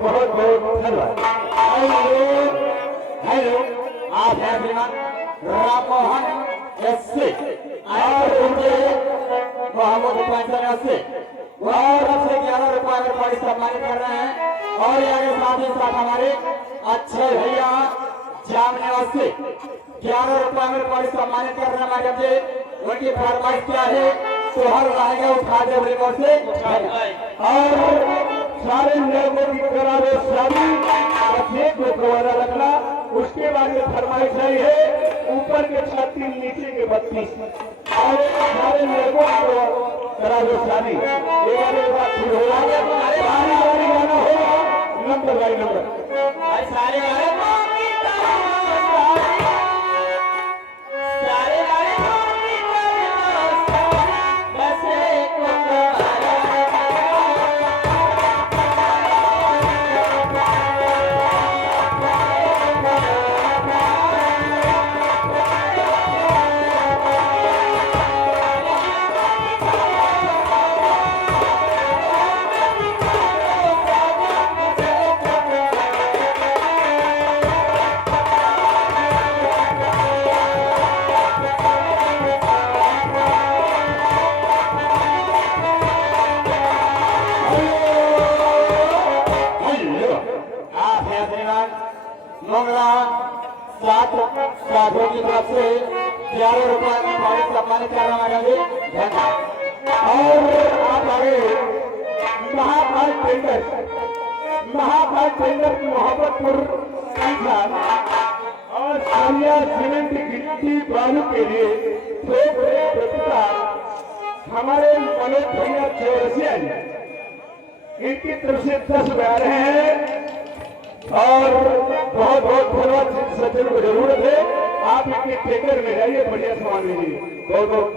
बहुत बहुत धन्यवाद। हेलो, आप हैं श्रीमान राममोहन एससी और उनके मोहम्मद पंचन से और आपसे 11 रुपए में बड़ी सम्मानित कर रहे हैं। और आगे साथ ही साथ हमारे अच्छे भैया जामने से 11 रुपए में बड़ी सम्मानित कर रहे हैं। हमारे उनकी फरमाइश क्या है तो हर रहेगा उठा दे बड़ी से और सारे लोगों की करा दो शादी प्रत्येक को गवारा रखना। उसके बाद में फरमाइश आई है ऊपर के 36 नीचे के 32 और सारे लोगों को करा दो शादी। एक आने बात फिर हो गाना होगा नंबर बाई नंबर सारे साधु की तरफ से 11 रुपए में बड़ी सम्मानित करने वाले और आप आगे महाकाल टेंडर की मोहब्बतपुर और सरिया सीमेंट गिट्टी बालू के लिए प्रतिभा हमारे मनोज भैया चौरसिया इनकी तरफ से 10 बयान हैं और बहुत बहुत धन्यवाद। सज्जन को जरूरत है आप इनके टेकर में जाइए बढ़िया सामान लीजिए। बहुत बहुत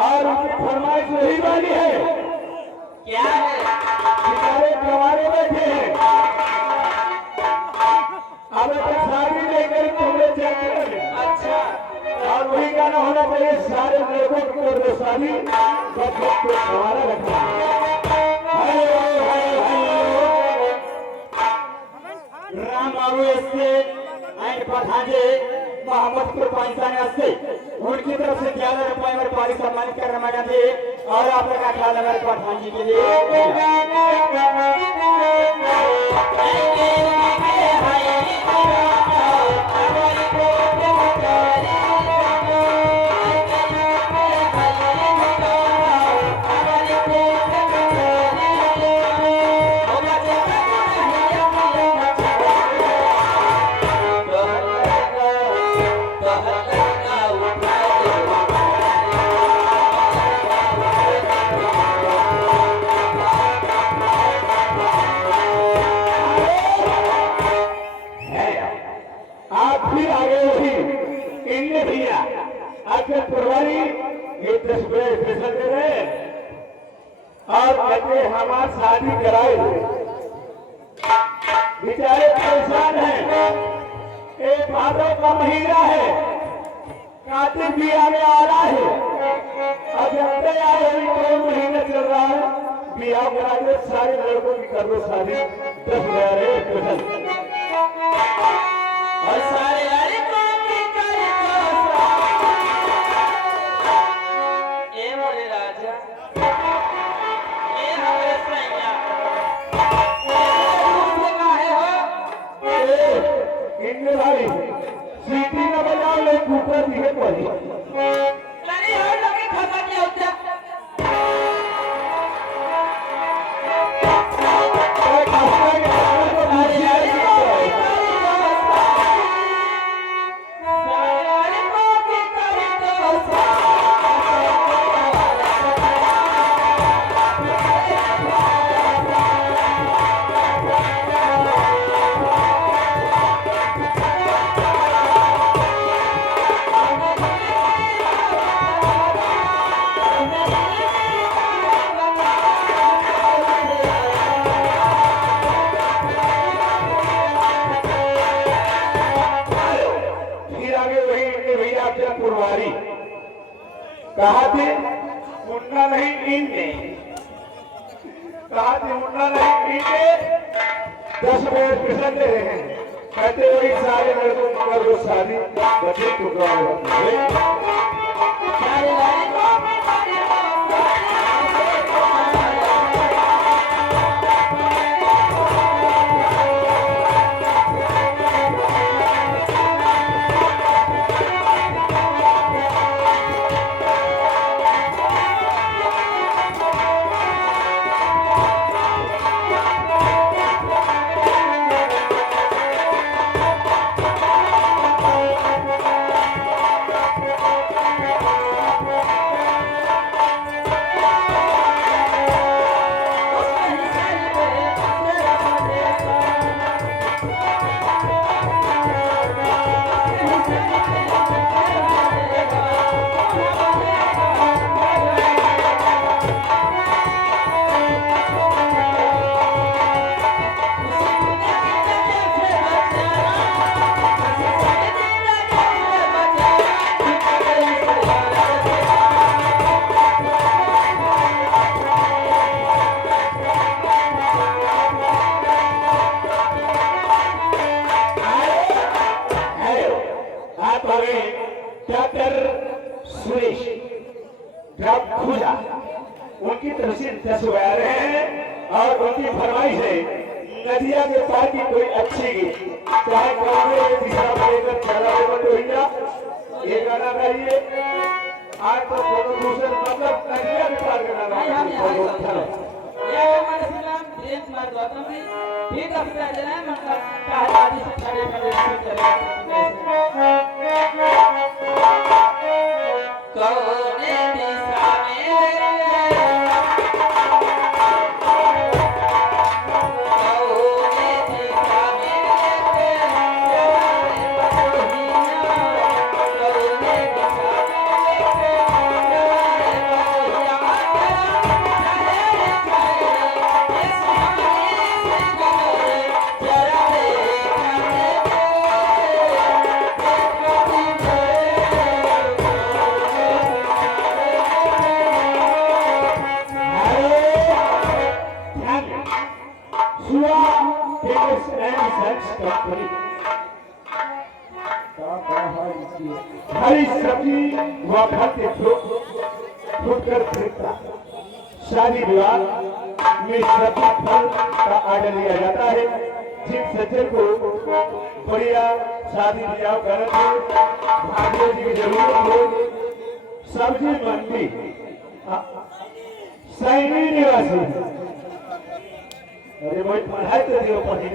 और फरमाइश वही वाली है क्या है सितारे गंवारे बैठे हैं अब शादी लेकर तुमने चलते अच्छा और वही गाना होना चाहिए सारे लोगों की ओर से शादी सब को गंवारा रखना। राम बाबू इससे प्रधान मोहम्मदपुर पंचायत से उनकी तरफ से 11 रुपए में पारी सम्मानित करने वाले थे और आप लोग का ख्याल हमारे प्रधान जी के लिए और कहते हमारी शादी कराए बेचारे परेशान हैं। एक भादों का महीना है, कार्तिक भी आने आ रहा है, अब जनते आए अभी 2 महीने चल रहा है। बिहार करा दो, सारे लड़कों की कर दो शादी, 10,000 और सारे लड़कों की कर दो ए मोरे राजा, ए हमारे सैया, दूसरे काहे हो? इनमें भाई सीटी न बजाओ, लोग कुकर दिए पड़ी लड़ी हो लगे खबर नहीं होता। कहा थी मुन्ना नहीं इनने, कहा थी मुन्ना नहीं इनने 10,000 पैसा दे रहे हैं। कहते वही सारे लड़कों को कर दो शादी, बच्चे को सुरेश खुजा उनकी तरफ से 10,000 हैं और उनकी फरमाइश है नदिया के पार की कोई अच्छी गीत, चाहे कौवे तीसरा बनेगा चला बटोहिया, ये गाना गाइए। आज तो फोटो दूसरे मतलब नदिया के पार का गाना ये हमारे सलाम देश मार गौतम जी ठीक अपना जनाए मतलब कहानी से खड़े खड़े कौने दिशा हरी सब्जी व खाते फूट कर फेंकता। शादी विवाह में सब्जी फल का आर्डर लिया जाता है। जिन सज्जन को बढ़िया शादी ब्याह करने भाग्य की जरूरत हो, सब्जी मंडी सैनी निवासी अरे मैं पढ़ाई तो दियो पढ़ी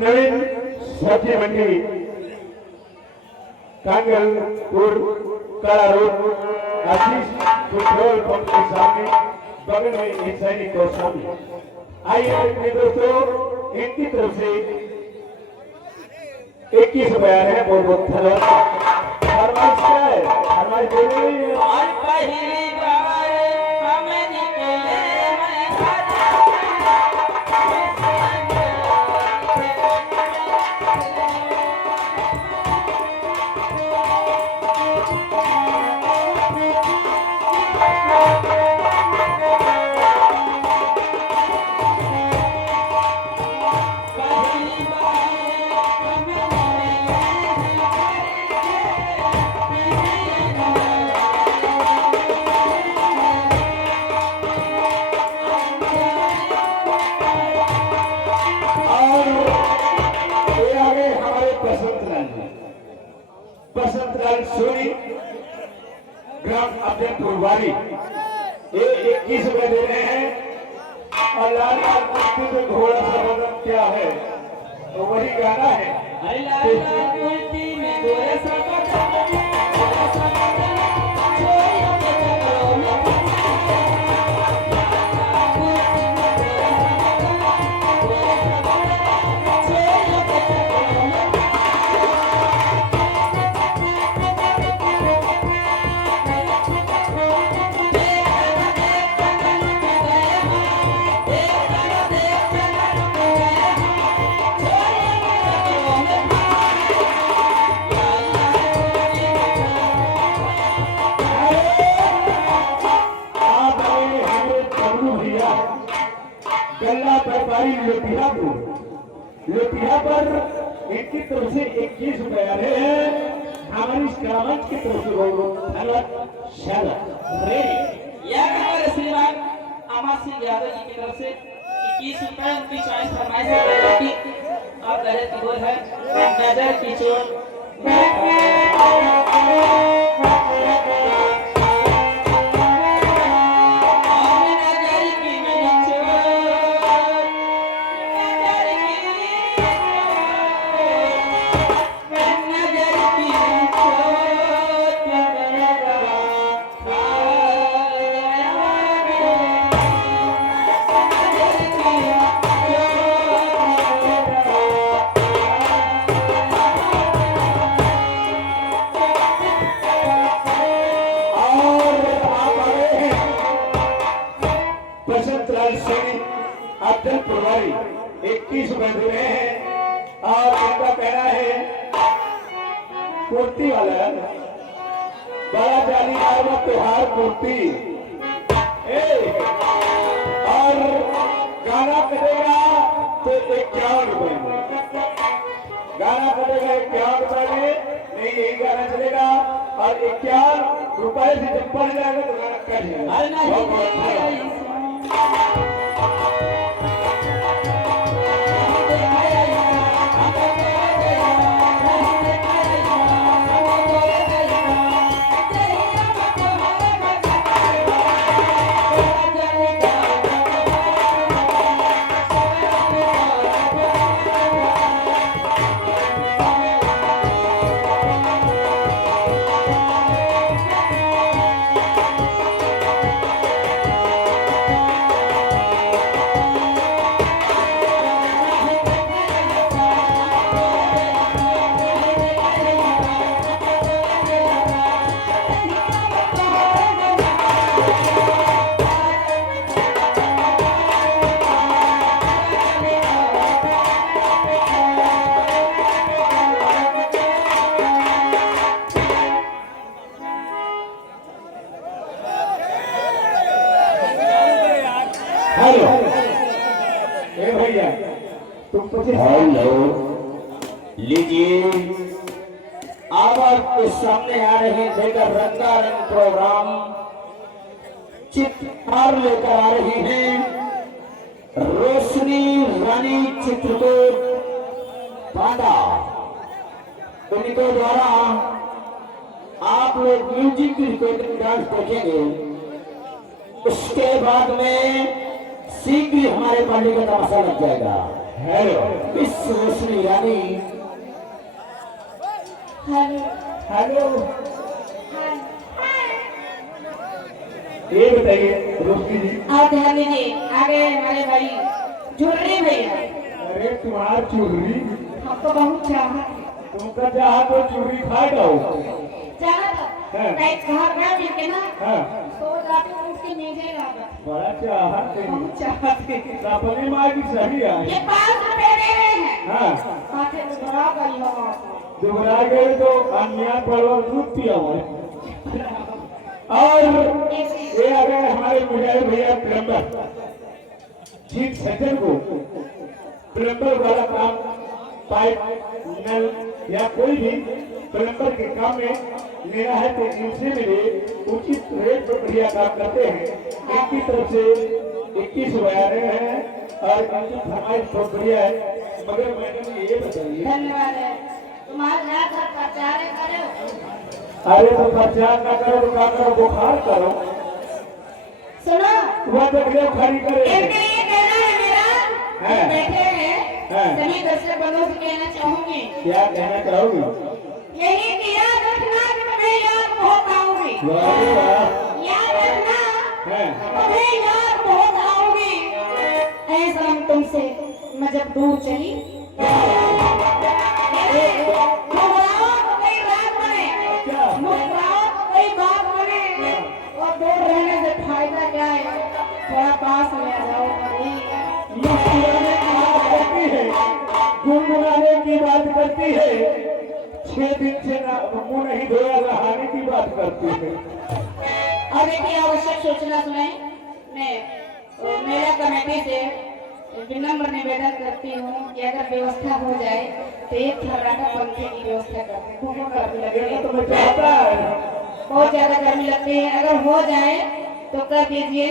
नवीन सब्जी मंडी कांगलपुर कला रोड आशीष पेट्रोल पंप के सामने बगल में सैनिक और सामने। आइए मेरे दोस्तों इनकी तरफ से 21 बयान है। बहुत बहुत धन्यवाद। फरमाइश क्या है? फरमाइश बोलिए। और पहली बार बसंतलाल सोनी ग्राम अब्दुलपुर वाली ये 21 रुपए दे रहे हैं। और लाल लाल कुर्ती में घोड़ा सा बदन क्या है तो वही गाना है। अरे लाल लाल कुर्ती में घोड़ा सा बदन, घोड़ा सा बदन, छोड़ियों के चक्करों में गल्ला व्यापारी लोटिया पर इनकी तरफ से 21 रुपए आ रहे हैं। हमारी ग्रामंच की तरफ से यह हमारे श्रीमान अमर सिंह यादव जी की तरफ से 21 रुपए उनकी चॉइस फरमाइश है कि आप गले की बोल है नजर की चोट बसंतलाल सोनी अब्दुलपुर वाली 21 रुपए दे रहे हैं। और इनका कहना है कुर्ती वाला बड़ा जालीदार वो त्योहार कुर्ती और गाना कटेगा तो 51 रुपए में, गाना कटेगा 51 रुपए में, नहीं यही गाना चलेगा। और 51 रुपए से जब पड़ जाएगा तो गाना कट जाएगा। हेलो ए भैया तुम पूछे हेलो लीजिए अब आपके सामने आ रहे हैं लेकर रंगारंग प्रोग्राम चित्रकार लेकर आ रही हैं रोशनी रानी चित्रकूट बांदा। उनके द्वारा आप लोग म्यूजिक रिकॉर्डिंग डांस देखेंगे। उसके बाद में शीघ्र हमारे पार्टी का तमाशा लग जाएगा। हेलो मिस रोशनी रानी हेलो ये बताइए रोशनी जी आप ध्यान दीजिए आगे हमारे भाई जुर्री भैया अरे तुम्हार चूरी हमको बहुत चाहा तुमका चाहा तो चूरी खा जाओ। चाहा हाँ। घर में मिल के ना हाँ तो जाते उसके मेजे लगा बड़ा चाहत है बहुत चाहते अपनी माँ की सही ये आई। 5 रुपए दे रहे हैं हाँ आते बड़ा गई हो दुबरा गए तो अन्या परवर दूध पिया हुआ और ये आ गए हमारे मुजाहिद भैया प्लम्बर जीत सज्जन को प्लम्बर वाला काम पाइप नल या कोई भी प्लम्बर के काम में मेरा है तो इनसे मिले उचित रेट पर बढ़िया काम करते हैं। इनकी तरफ से 21 बयाने हैं और इनकी फरमाइश बहुत बढ़िया है। मगर मैडम ये बताइए, धन्यवाद है तुम्हारा प्रचार करो। अरे तो प्रचार ना करो तो क्या करो, बुखार करो, सुनो वह तकलीफ खड़ी करे। एक ये कहना है मेरा हाँ। बैठे हैं हाँ। सभी दर्शक बंधुओं से कहना चाहूंगी, क्या कहना चाहोगी? यही कि याद रखना कि मैं याद बहुत आऊंगी, वाह वाह। याद रखना हाँ। मैं याद बहुत आऊंगी। ऐसा हम तुमसे मैं जब दूर चली मुस्कुराओ तो कई रात बने, मुस्कुराओ तो कई बात बने, और दूर रहने से फायदा क्या है, थोड़ा पास में आ जाओ। मुस्कुराने की बात करती है, गुनगुनाने की बात करती है, 6 दिन से मुंह नहीं धोया नहाने की बात करती है। और एक आवश्यक सूचना सुनाई, मैं मेरा कमेटी से विनम्र निवेदन करती हूँ कि अगर व्यवस्था हो जाए तो एक थर्राटा पंखे की व्यवस्था करते हैं। बहुत गर्मी लगती ये है, तो मैं चाहता है, बहुत ज्यादा गर्मी लगती है, अगर हो जाए तो कर दीजिए,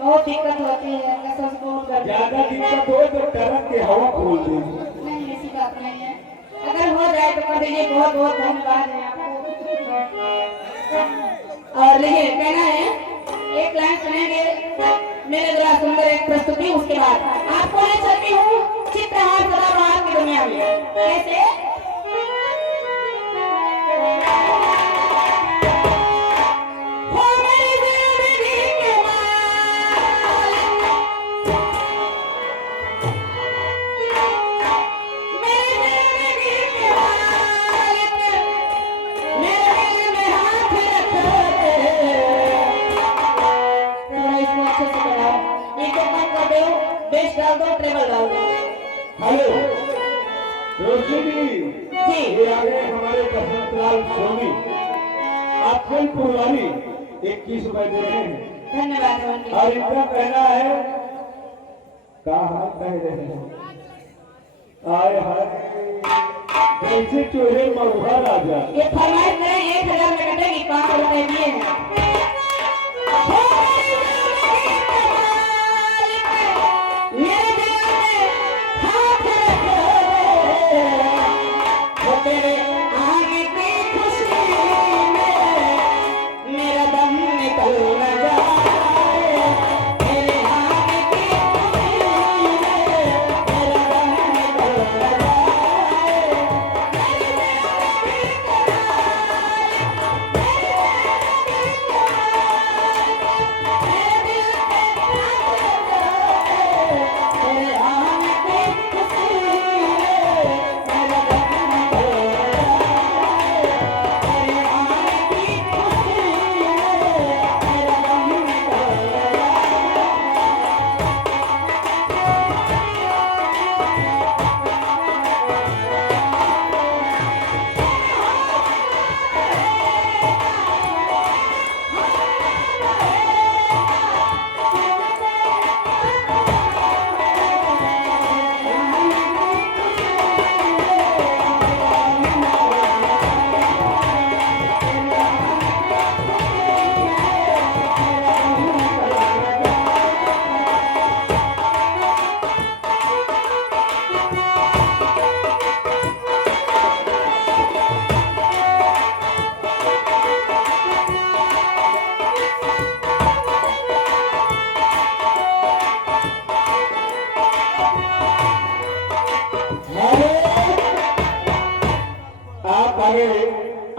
बहुत दिक्कत होती है कसम से, बहुत गर्मी ज्यादा लगती है। दिक्कत हो तो टरक के हवा खोल दीजिए। नहीं ऐसी बात नहीं है, अगर हो जाए तो कर दीजिए, बहुत बहुत धन्यवाद है आपको। और देखिए कहना है एक लाइन सुनेंगे मेरे द्वारा सुंदर एक प्रस्तुति, उसके बाद आपको ले चलती हूँ चित्रहार सदाबहार की दुनिया में। कैसे हो मेरी जिंदगी के मालिक, मेरी जिंदगी के मालिक, मेरे दिल में हाथ रखो। थोड़ा इसको अच्छे से बनाओ, ये को कम कर दो, बेस डाल दो, ट्रेबल डाल दो। हेलो रोशनी जी, जी ये आ गए हमारे बसंतलाल सोनी, आप कोई पुरवानी 21 रुपए दे रहे हैं धन्यवाद रोहन और जी। इनका कहना है कहा कह रहे हैं आए हाय जैसे चूहे मरुआ राजा। ये फरमाइश करें 1000 में कटेगी, 500 रुपए दिए हैं। हो मेरी जिंदगी के मालिक, मेरे दिल में हाथ रखो। हो तेरे आने की खुशी में मेरा दम निकल न जाए, तेरे आने की खुशी में मेरा दम निकल न जाए। मेरी जिंदगी के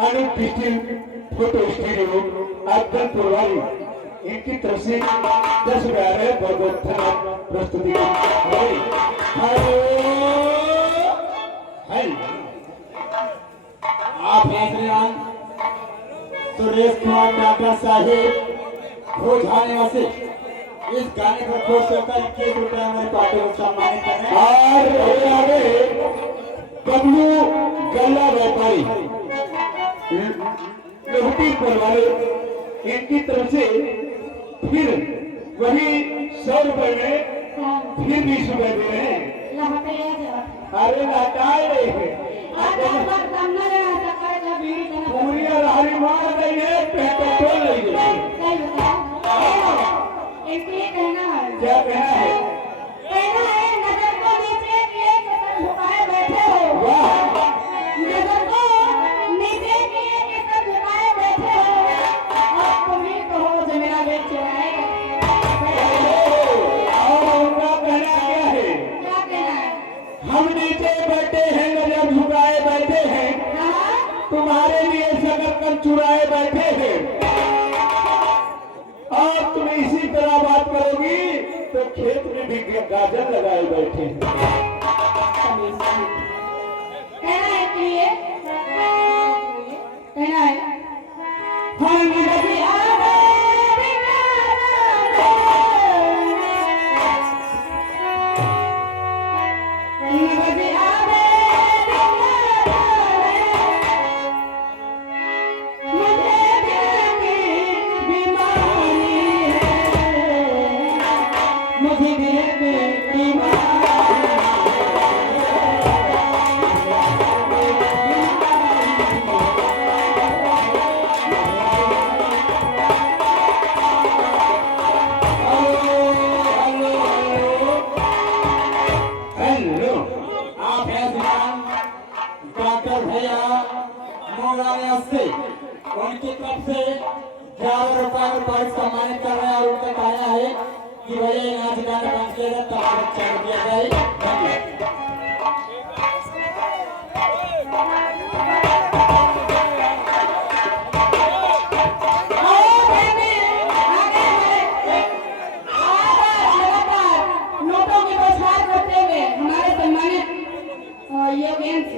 Anup digital photo studio Abdul Purwari, इनकी तरफ से 10 रुपया है। बहुत बहुत धन्यवाद प्रस्तुति आप श्रीमान सुरेश कुमार डाटा साहेब खोजाने वाले इस गाने का कोर्स करता है 21 रुपया हमारे पार्टी को सम्मानित कर रहे हैं। और आगे बबलू गल्ला व्यापारी लोहटी पर वाले इनकी तरफ से फिर वही 100 रुपए में फिर 20 रुपए दे रहे हैं। अरे लटाए रहे हैं पूरी हरी मार गई है, पेट्रोल नहीं है। क्या कहना है? नजर को नीचे किए के सर झुकाए बैठे हो। वाह, नजर को नीचे किए के सर झुकाए बैठे हो। और तुम ही कहो जो मेरा बेच चुराएगा। और उनका कहना क्या है? क्या कहना है? हम नीचे बैठे हैं, नजर झुकाए बैठे हैं, हाँ? तुम्हारे लिए सगर कर चुराए बैठे हैं। और तुम इसी तरह बात करोगी तो खेत में भी गाजर लगाए बैठे हैं। कहना है कि ये कहना है हाँ, नदी आवे नदी आवे मुझे दिल की बीमारी है। मुझे दिल की बीमारी हेलो, आप हैं श्रीमान डॉक्टर भैया मोगरा से उनकी तरफ से 11 रुपए में प्राइज सम्मानित कर रहे हैं और उनका कहना है कि भैया नाच गाना बंद किया तब बच्चा दिया जाए। धन्यवाद। नोटों की बौछार करते हुए हमारे सम्मानित योगेंद्र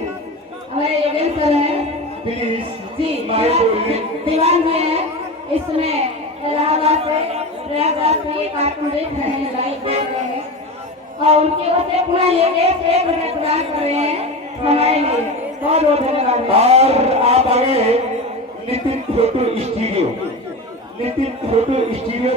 हमारे योगेंद्र सर हैं प्लीज जी, दीवान जी हैं। इसमें प्रयागराज से ये कार्टून देख रहे हैं, लाइव देख रहे हैं और उनकी ओर से पूरा ये एक रुपये प्रदान कर रहे हैं हमारे लिए। बहुत बहुत धन्यवाद। और आप आगे नितिन फोटो स्टूडियो